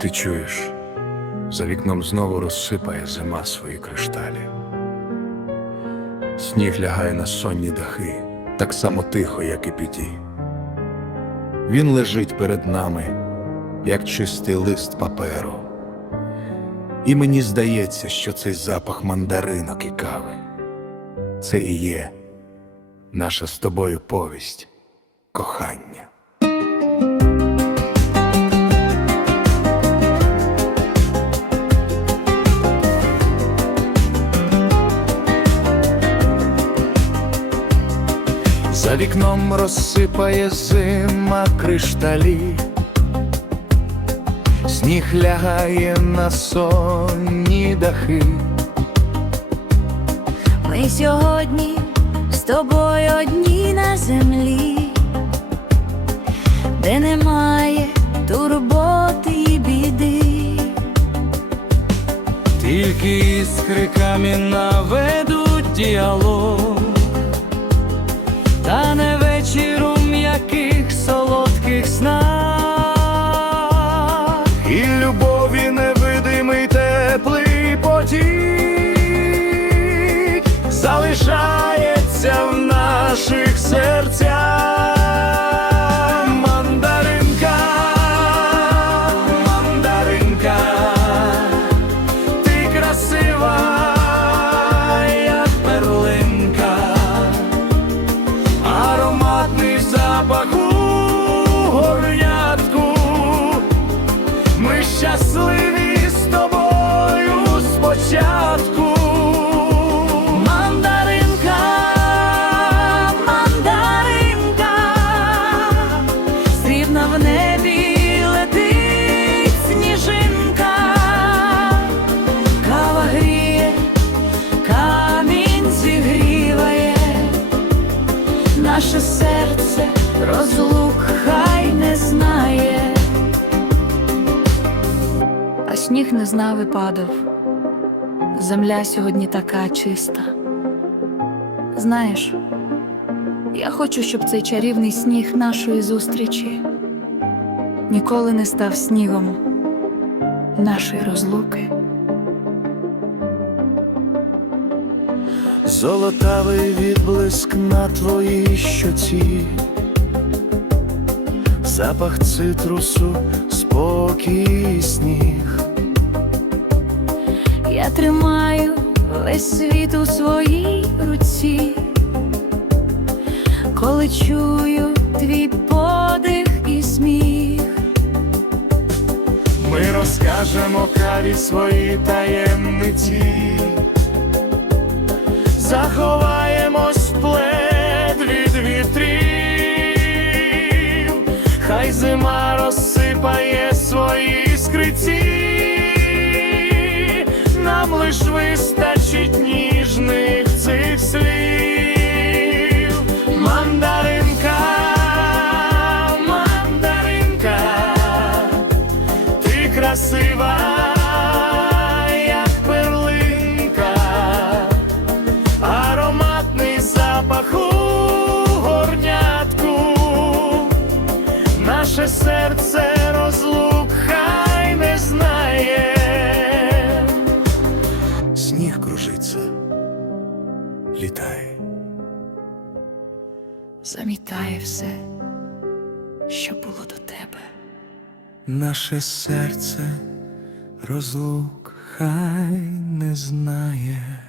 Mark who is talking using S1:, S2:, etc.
S1: Ти чуєш, за вікном знову розсипає зима свої кришталі. Сніг лягає на сонні дахи, так само тихо, як і піді. Він лежить перед нами, як чистий лист паперу. І мені здається, що цей запах мандаринок і кави це і є наша з тобою повість кохання. За вікном розсипає зима кришталі, сніг лягає на сонні дахи.
S2: Ми сьогодні з тобою одні на землі, де немає турботи і біди.
S3: Тільки іскри каміна ведуть діалог,
S1: потік залишається в наших серцях. Мандаринка, мандаринка, ти красива,
S2: наше серце розлук хай не знає, а сніг не знав і падав. Земля сьогодні така чиста. Знаєш, я хочу, щоб цей чарівний сніг нашої зустрічі ніколи не став снігом нашої розлуки.
S1: Золотавий відблиск на твоїй щоці, запах цитрусу, спокій, сніг.
S2: Я тримаю весь світ у своїй руці, коли чую твій подих і сміх.
S1: Ми розкажемо каві свої таємниці, заховаємось плед від вітрів, хай зима розсипає свої скриці, нам лиш вистачить наше серце розлук хай не знає. Сніг кружиться, літає.
S2: Замітає все, що було до тебе.
S1: Наше серце розлук хай не знає.